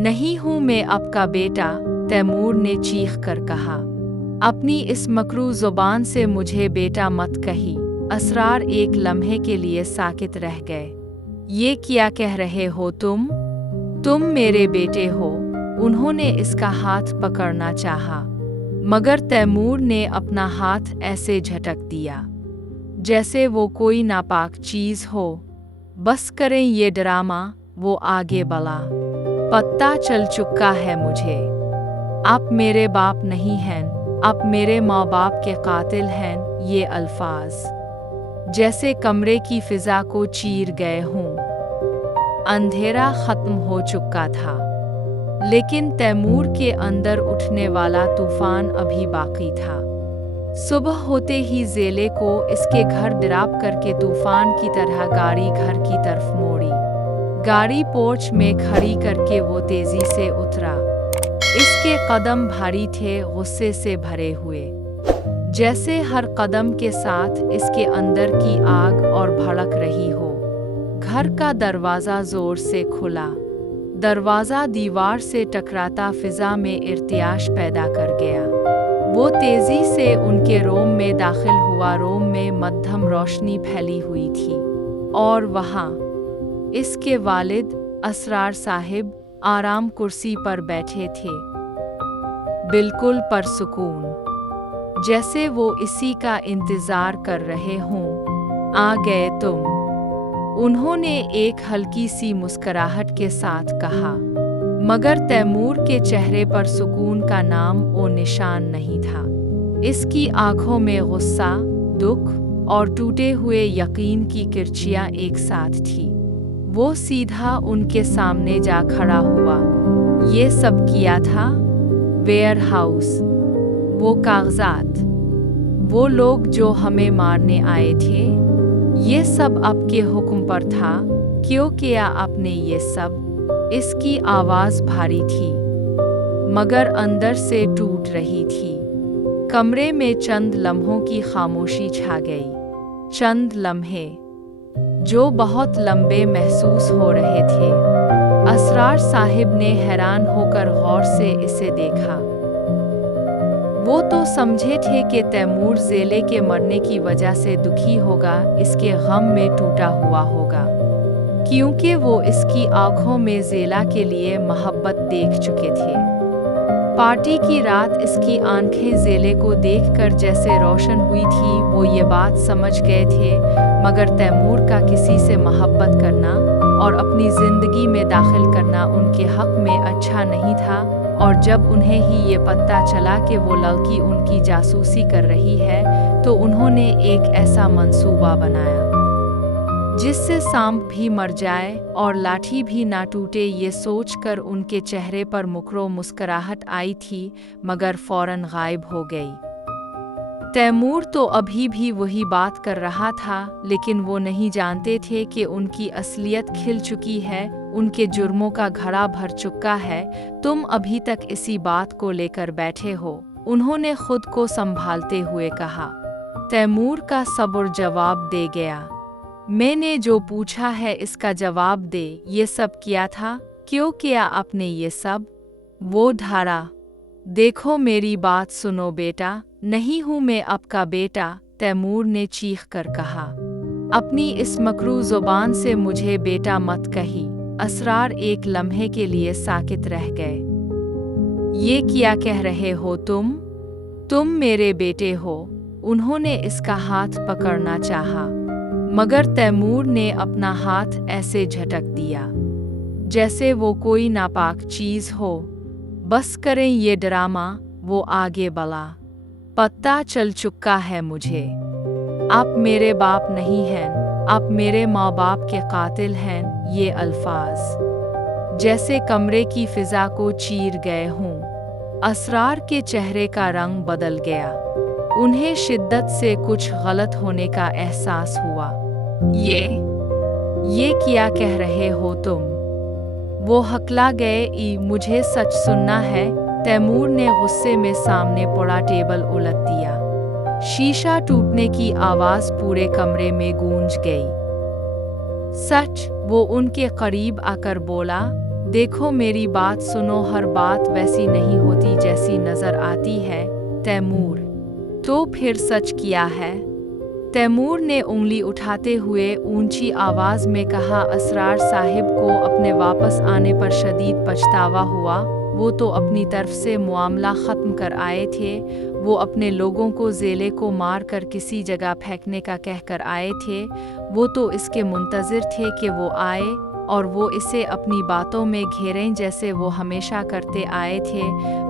नहीं हूँ मैं आपका बेटा, तैमूर ने चीख कर कहा। अपनी इस मकरू ज़ुबान से मुझे बेटा मत कही। असरार एक लम्हे के लिए साकित रह गए। ये क्या कह रहे हो तुम मेरे बेटे हो। उन्होंने इसका हाथ पकड़ना चाहा, मगर तैमूर ने अपना हाथ ऐसे झटक दिया जैसे वो कोई नापाक चीज़ हो। बस करें ये ड्रामा, वो आगे बढ़ा। पता चल चुका है मुझे, आप मेरे बाप नहीं हैं, आप मेरे माँ बाप के कातिल हैं। ये अल्फाज जैसे कमरे की फिजा को चीर गए हों। अंधेरा खत्म हो चुका था, लेकिन तैमूर के अंदर उठने वाला तूफान अभी बाकी था। सुबह होते ही ज़ेले को इसके घर ड्रॉप करके तूफान की तरह गाड़ी घर की तरफ मोड़ी। गाड़ी पोर्च में खड़ी करके वो तेजी से उतरा। इसके कदम भारी थे, गुस्से से भरे हुए, जैसे हर कदम के साथ इसके अंदर की आग और भड़क रही हो। घर का दरवाज़ा ज़ोर से खुला। दरवाज़ा दीवार से टकराता फिज़ा में इर्तियाश पैदा कर गया। वो तेज़ी से उनके रूम में दाखिल हुआ। रूम में मध्यम रोशनी फैली हुई थी और वहाँ इसके वालिद असरार साहिब आराम कुर्सी पर बैठे थे, बिल्कुल परसुकून, जैसे वो इसी का इंतज़ार कर रहे हों। आ गए तुम, उन्होंने एक हल्की सी मुस्कुराहट के साथ कहा, मगर तैमूर के चेहरे पर सुकून का नाम ओ निशान नहीं था। इसकी आंखों में गुस्सा, दुख और टूटे हुए यकीन की किरचियाँ एक साथ थी। वो सीधा उनके सामने जा खड़ा हुआ। ये सब किया था? वेयर हाउस, वो कागजात, वो लोग जो हमें मारने आए थे, ये सब आपके हुक्म पर था। क्यों किया आपने ये सब? इसकी आवाज़ भारी थी, मगर अंदर से टूट रही थी। कमरे में चंद लम्हों की खामोशी छा गई। चंद लम्हे जो बहुत लंबे महसूस हो रहे थे। असरार साहिब ने हैरान होकर गौर से इसे देखा। वो तो समझे थे कि तैमूर ज़ेले के मरने की वजह से दुखी होगा, इसके गम में टूटा हुआ होगा, क्योंकि वो इसकी आंखों में ज़ेला के लिए मोहब्बत देख चुके थे। पार्टी की रात इसकी आंखें ज़ेले को देखकर जैसे रोशन हुई थी, वो ये बात समझ गए थे, मगर तैमूर का किसी से मोहब्बत करना और अपनी ज़िंदगी में दाखिल करना उनके हक़ में अच्छा नहीं था। और जब उन्हें ही ये पता चला कि वो लड़की उनकी जासूसी कर रही है, तो उन्होंने एक ऐसा मंसूबा बनाया जिससे सांप भी मर जाए और लाठी भी ना टूटे। ये सोचकर उनके चेहरे पर मुकरो मुस्कुराहट आई थी, मगर फौरन गायब हो गई। तैमूर तो अभी भी वही बात कर रहा था, लेकिन वो नहीं जानते थे कि उनकी असलियत खिल चुकी है, उनके जुर्मों का घड़ा भर चुका है। तुम अभी तक इसी बात को लेकर बैठे हो, उन्होंने खुद को संभालते हुए कहा। तैमूर का सब्र जवाब दे गया। मैंने जो पूछा है इसका जवाब दे। ये सब किया था? क्यों किया आपने ये सब? वो धारा। देखो मेरी बात सुनो बेटा, नहीं हूँ मैं आपका बेटा, तैमूर ने चीख कर कहा। अपनी इस मकरू ज़ुबान से मुझे बेटा मत कही। असरार एक लम्हे के लिए साकित रह गए। ये क्या कह रहे हो तुम मेरे बेटे हो। उन्होंने इसका हाथ पकड़ना चाहा, मगर तैमूर ने अपना हाथ ऐसे झटक दिया जैसे वो कोई नापाक चीज़ हो। बस करें ये ड्रामा, वो आगे बढ़ा। पता चल चुका है मुझे, आप मेरे बाप नहीं हैं, आप मेरे माँ बाप के कातिल हैं। ये अल्फाज जैसे कमरे की फिजा को चीर गए हों। असरार के चेहरे का रंग बदल गया। उन्हें शिद्दत से कुछ गलत होने का एहसास हुआ। ये क्या कह रहे हो तुम? वो हकला गए। मुझे सच सुनना है। तैमूर ने गुस्से में सामने पड़ा टेबल उलट दिया। शीशा टूटने की आवाज़ पूरे कमरे में गूंज गई। सच, वो उनके करीब आकर बोला। देखो मेरी बात सुनो, हर बात वैसी नहीं होती जैसी नजर आती है। तैमूर, तो फिर सच किया है? तैमूर ने उंगली उठाते हुए ऊंची आवाज में कहा। असरार साहिब को अपने वापस आने पर शदीद पछतावा हुआ। वो तो अपनी तरफ से मामला ख़त्म कर आए थे। वो अपने लोगों को ज़ेले को मार कर किसी जगह फेंकने का कहकर आए थे। वो तो इसके मुंतज़िर थे कि वो आए और वो इसे अपनी बातों में घेरें जैसे वो हमेशा करते आए थे।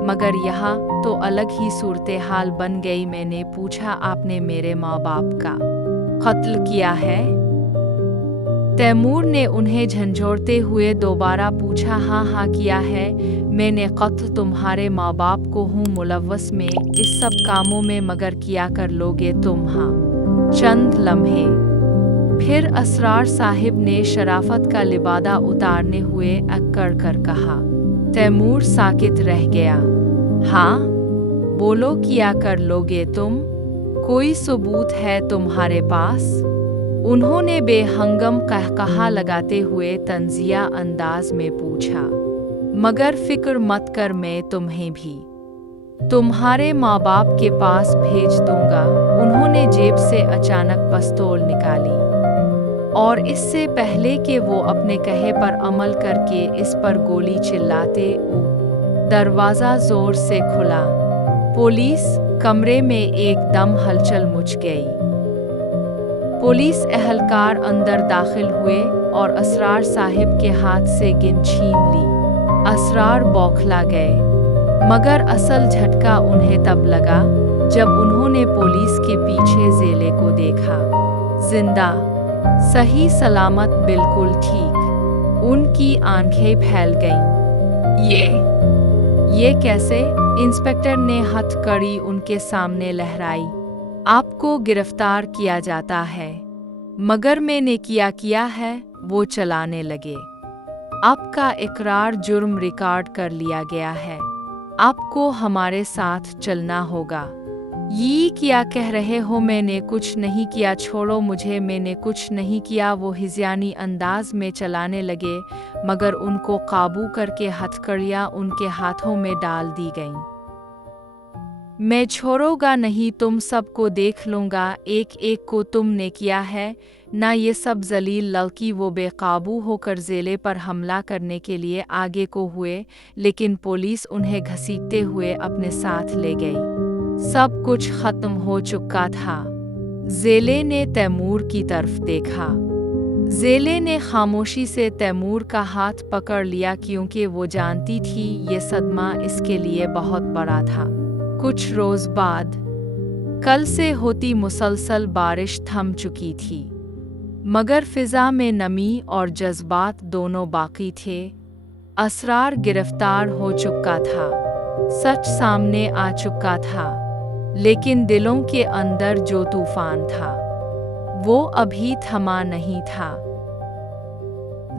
मगर यहाँ तो अलग ही सूरत हाल बन गई। मैंने पूछा, आपने मेरे माँ बाप का कत्ल किया है? तैमूर ने उन्हें झंझोड़ते हुए दोबारा पूछा। हाँ हाँ किया है मैंने कत्ल। तुम्हारे माँ बाप को हूँ मुलव्वस में इस सब कामों में, मगर किया कर लोगे तुम? हाँ। चंद लम्हे फिर असरार साहिब ने शराफत का लिबादा उतारने हुए अक्कड़ कर कहा। तैमूर साकित रह गया। हाँ, बोलो, किया कर लोगे तुम? कोई सबूत है तुम्हारे पास? उन्होंने बेहंगम कहकहा लगाते हुए तंजिया अंदाज में पूछा। मगर फिक्र मत कर, मैं तुम्हें भी तुम्हारे माँ बाप के पास भेज दूंगा। उन्होंने जेब से अचानक पिस्तौल निकाली और इससे पहले कि वो अपने कहे पर अमल करके इस पर गोली चिल्लाते, दरवाज़ा ज़ोर से खुला। पुलिस कमरे में एकदम हलचल मच गई। पुलिस एहलकार अंदर दाखिल हुए और असरार साहिब के हाथ से गिन छीन ली। असरार बौखला गए, मगर असल झटका उन्हें तब लगा जब उन्होंने पुलिस के पीछे ज़ेले को देखा। जिंदा, सही सलामत, बिल्कुल ठीक। उनकी आंखें फैल गईं। ये कैसे? इंस्पेक्टर ने हथकड़ी उनके सामने लहराई। आपको गिरफ्तार किया जाता है। मगर मैंने किया है, वो चलाने लगे। आपका इकरार जुर्म रिकॉर्ड कर लिया गया है। आपको हमारे साथ चलना होगा। ये क्या कह रहे हो? मैंने कुछ नहीं किया, छोड़ो मुझे, मैंने कुछ नहीं किया। वो हिज़यानी अंदाज में चलाने लगे, मगर उनको काबू करके हथकड़ियाँ उनके हाथों में डाल दी गईं। मैं छोड़ूंगा नहीं, तुम सबको देख लूँगा, एक एक को तुमने किया है ना ये सब जलील लड़की। वो बेकाबू होकर ज़ेले पर हमला करने के लिए आगे को हुए, लेकिन पुलिस उन्हें घसीटते हुए अपने साथ ले गई। सब कुछ खत्म हो चुका था। ज़ेले ने तैमूर की तरफ देखा। ज़ेले ने खामोशी से तैमूर का हाथ पकड़ लिया, क्योंकि वो जानती थी ये सदमा इसके लिए बहुत बड़ा था। कुछ रोज़ बाद कल से होती मुसलसल बारिश थम चुकी थी, मगर फ़िज़ा में नमी और जज्बात दोनों बाकी थे। असरार गिरफ्तार हो चुका था, सच सामने आ चुका था, लेकिन दिलों के अंदर जो तूफान था वो अभी थमा नहीं था।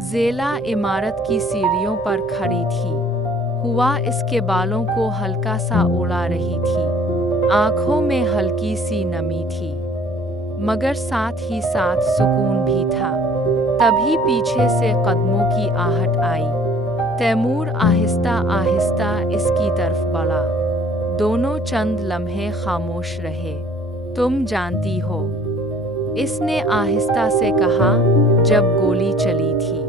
ज़ेला इमारत की सीढ़ियों पर खड़ी थी। हुआ इसके बालों को हल्का सा उड़ा रही थी। आँखों में हल्की सी नमी थी, मगर साथ ही साथ सुकून भी था। तभी पीछे से कदमों की आहट आई। तैमूर आहिस्ता आहिस्ता इसकी तरफ बढ़ा। दोनों चंद लम्हे खामोश रहे। तुम जानती हो, इसने आहिस्ता से कहा, जब गोली चली थी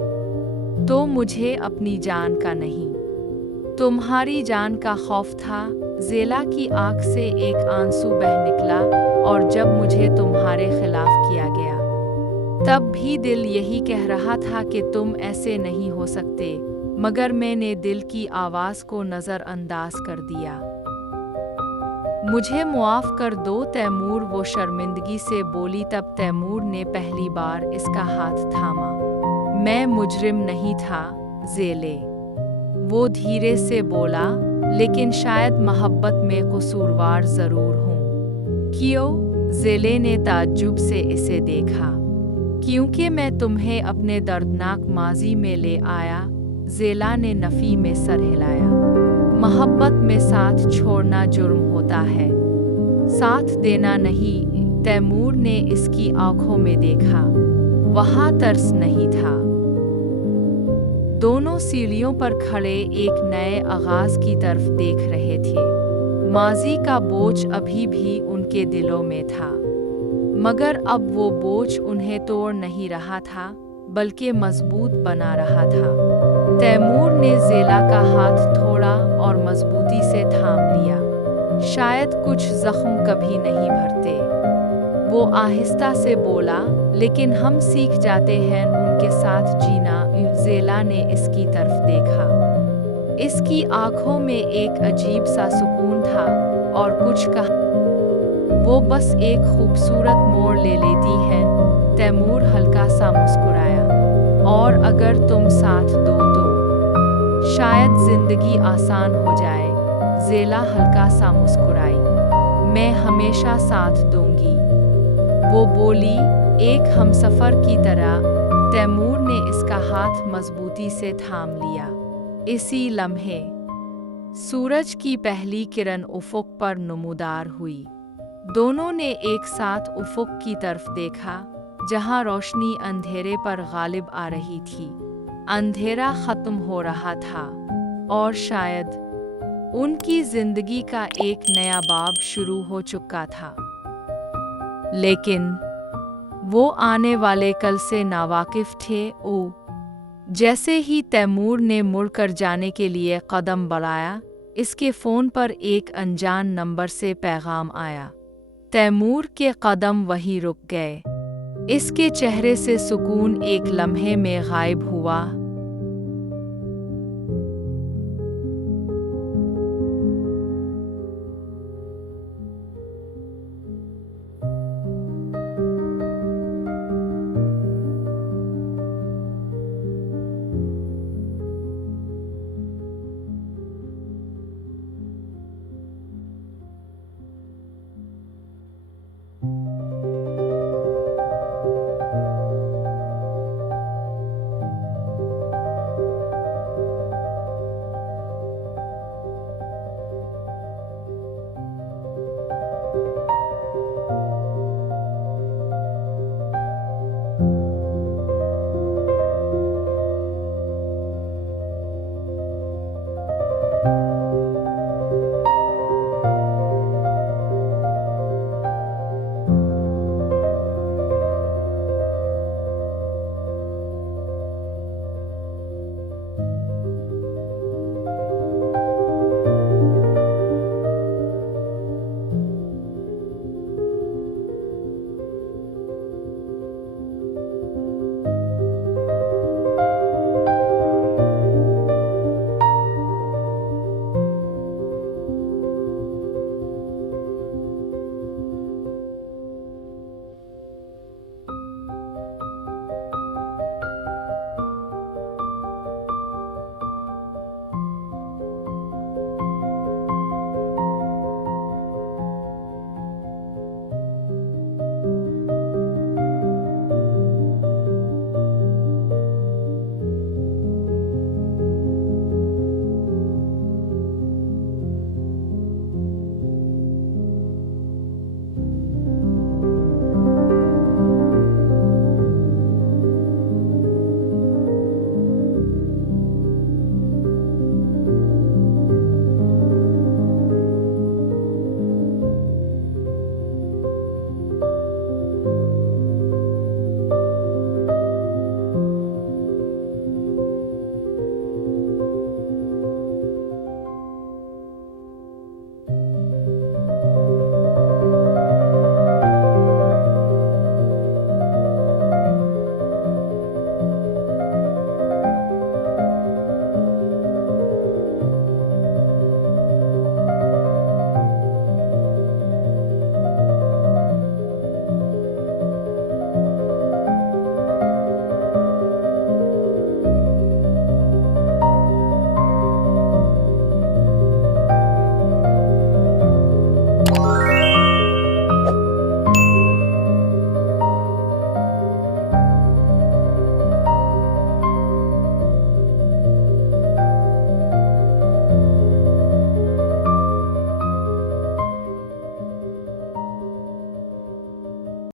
तो मुझे अपनी जान का नहीं, तुम्हारी जान का खौफ था। ज़ेला की आँख से एक आंसू बह निकला। और जब मुझे तुम्हारे खिलाफ किया गया, तब भी दिल यही कह रहा था कि तुम ऐसे नहीं हो सकते, मगर मैंने दिल की आवाज़ को नज़रअंदाज कर दिया। मुझे मुआफ़ कर दो तैमूर, वो शर्मिंदगी से बोली। तब तैमूर ने पहली बार इसका हाथ थामा। मैं मुजरिम नहीं था ज़ेले, वो धीरे से बोला, लेकिन शायद मोहब्बत में कसूरवार ज़रूर हूँ। क्यों? ज़ेले ने ताज्जुब से इसे देखा। क्योंकि मैं तुम्हें अपने दर्दनाक माजी में ले आया। ज़ेला ने नफ़ी में सर हिलाया। मोहब्बत में साथ छोड़ना जुर्म होता है, साथ देना नहीं। तैमूर ने इसकी आंखों में देखा, वहाँ तरस नहीं था। दोनों सीढ़ियों पर खड़े एक नए आगाज की तरफ देख रहे थे। माजी का बोझ अभी भी उनके दिलों में था, मगर अब वो बोझ उन्हें तोड़ नहीं रहा था, बल्कि मजबूत बना रहा था। तैमूर ने ज़ेला का हाथ थोड़ा और मजबूती से थाम लिया। शायद कुछ जख्म कभी नहीं भरते, वो आहिस्ता से बोला, लेकिन हम सीख जाते हैं उनके साथ जीना। ज़ेला ने इसकी तरफ देखा। इसकी आंखों में एक अजीब सा सुकून था और कुछ कहा। वो बस एक खूबसूरत मोड़ ले लेती हैं। तैमूर हल्का सा मुस्कुराया। और अगर तुम साथ दो तो शायद जिंदगी आसान हो जाए। ज़ेला हल्का सा मुस्कुराई। मैं हमेशा साथ दूंगी, वो बोली, एक हमसफर की तरह। तैमूर ने इसका हाथ मजबूती से थाम लिया। इसी लम्हे सूरज की पहली किरण उफ़ुक़ पर नमूदार हुई। दोनों ने एक साथ उफ़ुक़ की तरफ देखा, जहां रोशनी अंधेरे पर गालिब आ रही थी। अंधेरा ख़त्म हो रहा था और शायद उनकी ज़िंदगी का एक नया बाब शुरू हो चुका था। लेकिन वो आने वाले कल से नावाकिफ थे। जैसे ही तैमूर ने मुड़कर जाने के लिए कदम बढ़ाया, इसके फ़ोन पर एक अनजान नंबर से पैगाम आया। तैमूर के कदम वहीं रुक गए। इसके चेहरे से सुकून एक लम्हे में गायब हुआ।